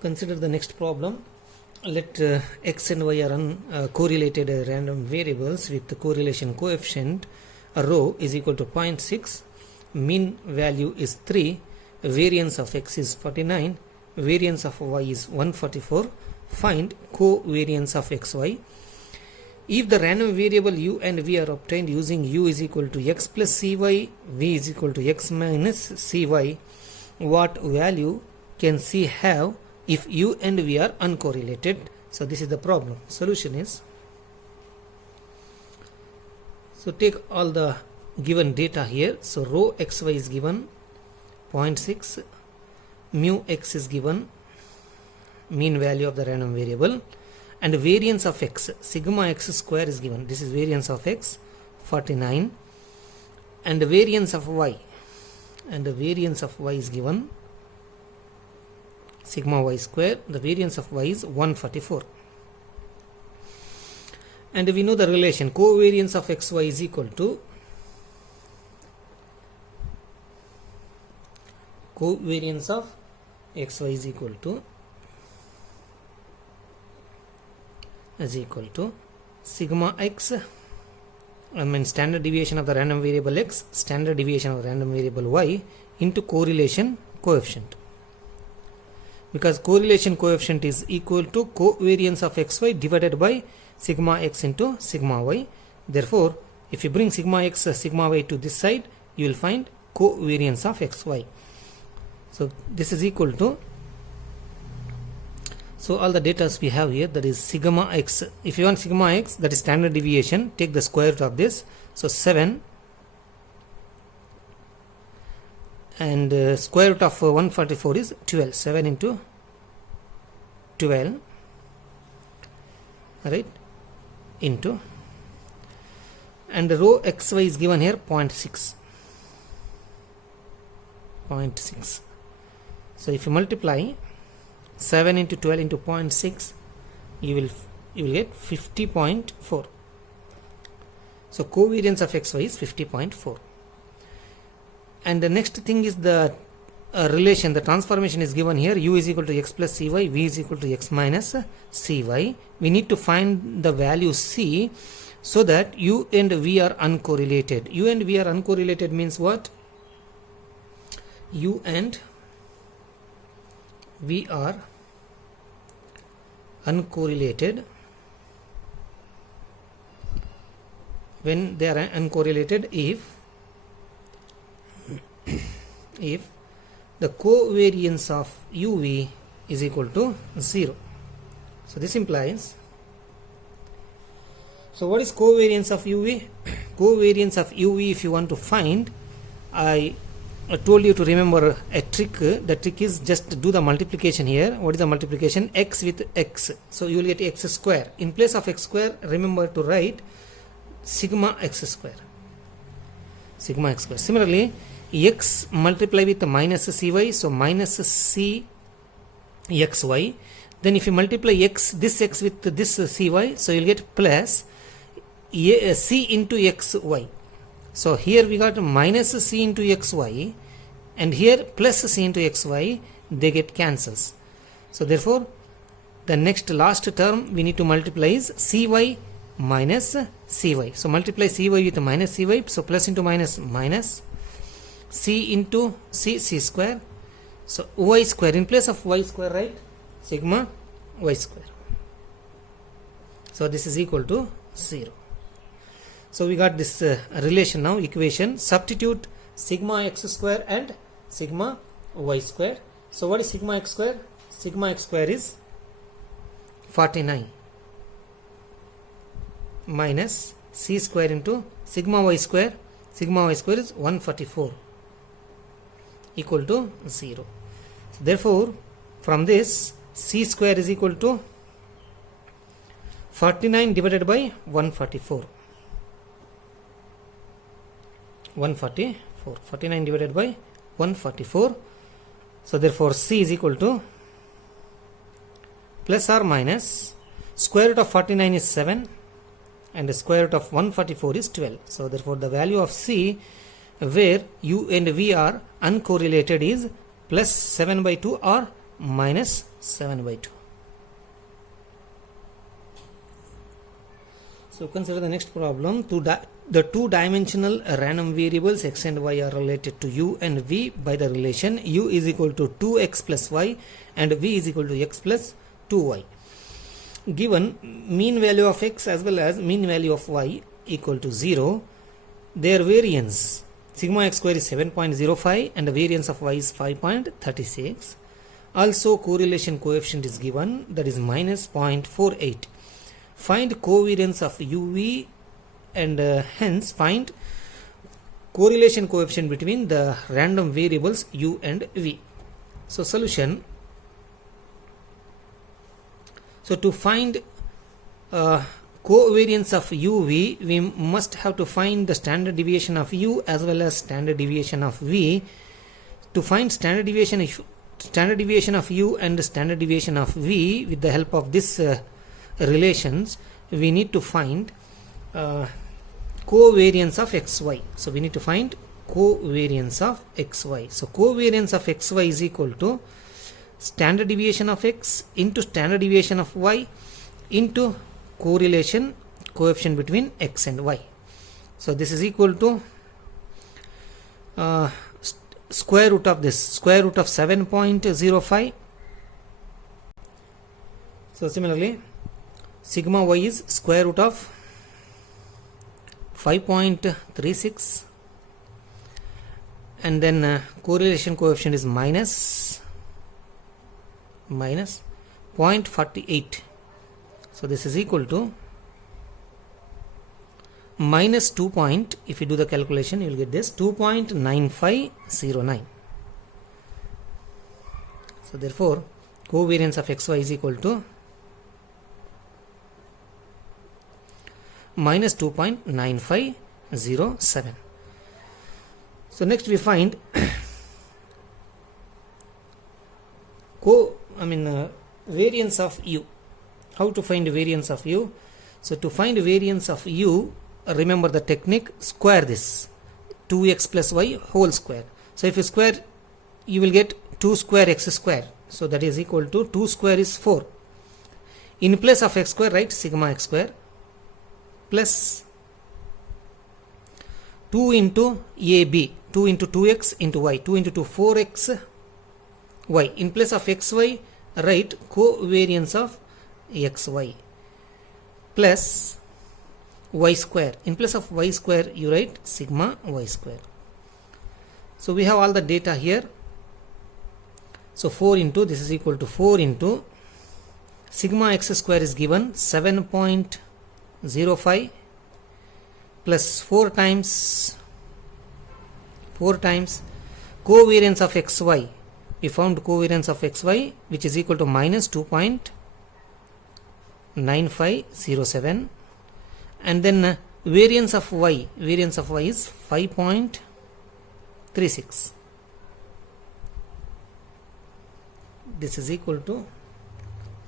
Consider the next problem. Let x and y are correlated random variables with the correlation coefficient rho is equal to 0.6, mean value is 3, variance of x is 49, variance of y is 144. Find covariance of xy. If the random variable u and v are obtained using u is equal to x plus cy, v is equal to x minus cy, what value can c have if u and v are uncorrelated? So this is the problem. Solution is, so take all the given data here. So rho xy is given 0.6, mu x is given, mean value of the random variable, and variance of x, sigma x square is given. This is variance of x 49, and the variance of y, is given sigma y square. The variance of y is 144, and we know the relation covariance of xy is equal to sigma x, standard deviation of the random variable x, standard deviation of the random variable y into correlation coefficient, because correlation coefficient is equal to covariance of xy divided by sigma x into sigma y. Therefore, if you bring sigma x sigma y to this side, you will find covariance of xy. So this is equal to, so all the data we have here, that is sigma x. If you want sigma x, that is standard deviation, take the square root of this. So 7, and square root of 144 is 12. 7 into 12, right, into, and the rho xy is given here 0.6. So if you multiply 7 into 12 into 0.6, you will get 50.4. So covariance of xy is 50.4. And the next thing is the relation, the transformation is given here. U is equal to x plus cy, v is equal to x minus cy. We need to find the value c so that u and v are uncorrelated. U and v are uncorrelated means what? U and v are uncorrelated. When they are uncorrelated, if the covariance of uv is equal to 0. So this implies, so what is covariance of uv? Covariance of uv, if you want to find, I told you to remember a trick. The trick is just do the multiplication here. What is the multiplication? X with x. So you will get x square. In place of x square, remember to write sigma x square. Similarly, x multiply with minus cy, so minus c xy. Then if you multiply this x with this cy, so you will get plus c into xy. So here we got minus c into xy, and here plus c into xy, they get cancels. So therefore, the next last term we need to multiply is cy minus cy. So multiply cy with minus cy, so plus into minus minus, c into c square, so y square, in place of y square, right, sigma y square. So this is equal to 0. So we got this relation now, equation. Substitute sigma x square and sigma y square. So what is sigma x square? Sigma x square is 49 minus c square into sigma y square. Sigma y square is 144 equal to 0. So therefore, from this, c square is equal to 49 divided by 144. 49 divided by 144. So therefore c is equal to plus or minus square root of 49 is 7, and the square root of 144 is 12. So therefore the value of c where u and v are uncorrelated is plus 7 by 2 or minus 7 by 2. So consider the next problem. The two-dimensional random variables x and y are related to u and v by the relation u is equal to 2x plus y and v is equal to x plus 2y. Given mean value of x as well as mean value of y equal to 0, their variance sigma x square is 7.05 and the variance of y is 5.36. Also correlation coefficient is given, that is minus 0.48. Find covariance of uv and hence find correlation coefficient between the random variables u and v. So solution. So to find covariance of uv, we must have to find the standard deviation of u as well as standard deviation of v. To find standard deviation of u and standard deviation of v with the help of this relations, we need to find covariance of xy. So we need to find covariance of xy. So covariance of xy is equal to standard deviation of x into standard deviation of y into correlation coefficient between x and y. So this is equal to square root of this, square root of 7.05. So similarly, sigma y is square root of 5.36 and then correlation coefficient is minus 0.48. So this is equal to minus 2 point, if you do the calculation you will get this 2.9509. So therefore covariance of xy is equal to minus 2.9507. So next we find variance of u. How to find variance of u? So to find variance of u, remember the technique, square this 2x plus y whole square. So if you square, you will get 2 square x square. So that is equal to 2 square is 4. In place of x square, write sigma x square plus 2 into AB, 2 into 2x into y, 2 into 2 4x y. In place of xy, write covariance of xy plus y square. In place of y square, you write sigma y square. So we have all the data here. So 4 into, this is equal to 4 into sigma x square is given 7.05 plus 4 times covariance of xy. We found covariance of xy which is equal to minus 2.9507 and then variance of y is 5.36. This is equal to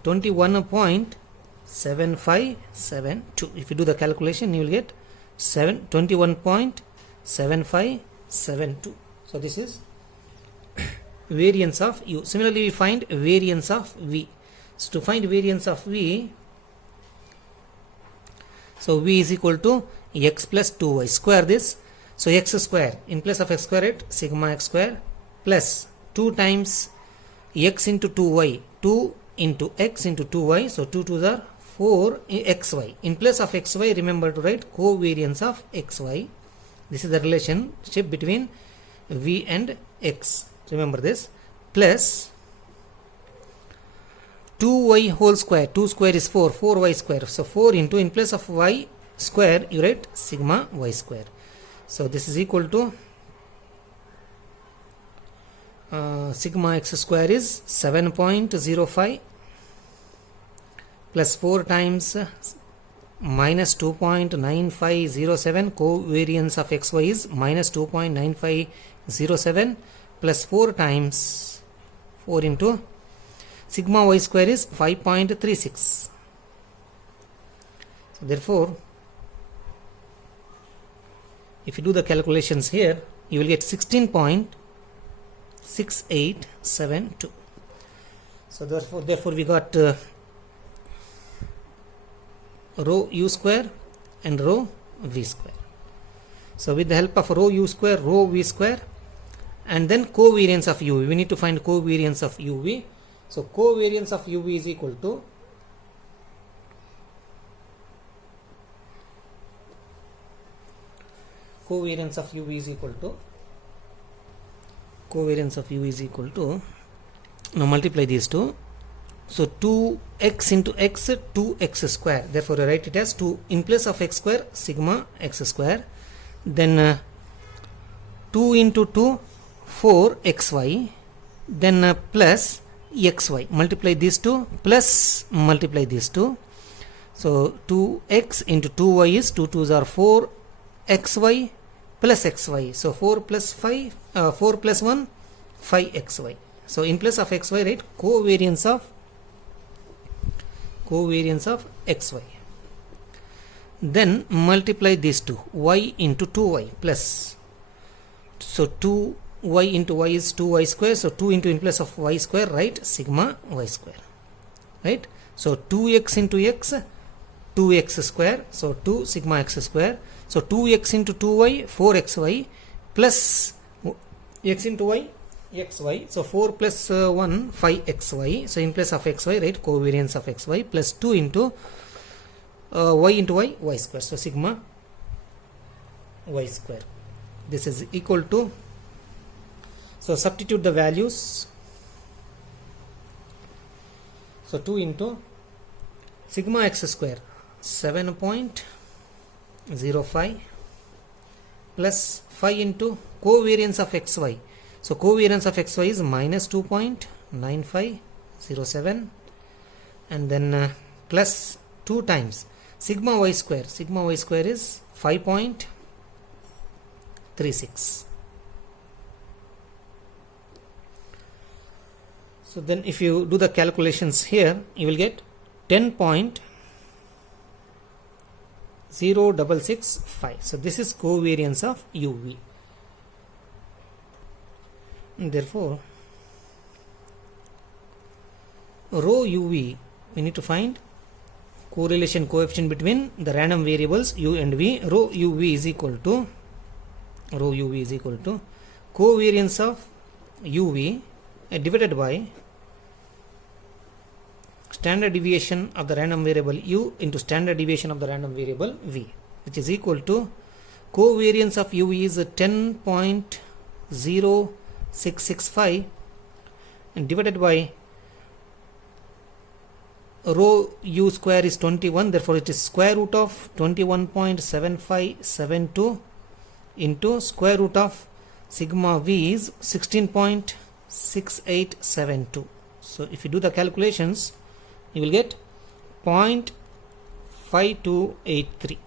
21.7572. If you do the calculation, you will get 21.7572. So this is variance of u. Similarly, we find variance of v. So to find variance of v, so v is equal to x plus 2y. Square this. So x square, in place of x square, it sigma x square plus 2 times x into 2y, 2 into x into 2y. So 2 2s are 4 xy. In place of xy, remember to write covariance of xy. This is the relationship between v and x. Remember this. Plus 2y whole square. 2 square is 4. 4y square. So 4 into, in place of y square, you write sigma y square. So this is equal to sigma x square is 7.05 plus 4 times minus 2.9507. Covariance of xy is minus 2.9507 plus 4 times 4 into sigma y square is 5.36. So therefore, if you do the calculations here, you will get 16.6872. So therefore we got rho u square and rho v square. So with the help of rho u square, rho v square, and then covariance of uv, we need to find covariance of uv. So covariance of uv is equal to covariance of uv is equal to now multiply these two. So 2x into x, 2x square. Therefore I write it as 2 in place of x square, sigma x square. Then 2 into 2, 4xy. Then plus xy. Multiply these two plus multiply these two. So 2x into 2y is 2 2s are 4xy plus xy. So 4 plus 5, 4 plus 1, 5xy. So in place of xy, write covariance of xy. Then multiply these two, y into 2y plus. So 2y into y is 2y square. So 2 into in place of y square, right, sigma y square, right. So 2x into x, 2x square. So 2 sigma x square. So 2x into 2y, 4xy plus x into y, xy. So 4 plus 1, 5xy. So in place of xy, right, covariance of xy plus 2 into y into y square. So sigma y square. This is equal to, so substitute the values. So 2 into sigma x square 7.05 plus 5 into covariance of xy. So covariance of xy is minus 2.9507, and then plus 2 times sigma y square. Sigma y square is 5.36. So then if you do the calculations here, you will get 10.0665. So this is covariance of uv. Therefore rho uv, we need to find correlation coefficient between the random variables u and v. Rho uv is equal to covariance of uv divided by standard deviation of the random variable u into standard deviation of the random variable v, which is equal to covariance of uv is 10.0665 and divided by rho u square is 21, therefore it is square root of 21.7572 into square root of sigma v is 16.6872. So if you do the calculations, you will get 0.5283.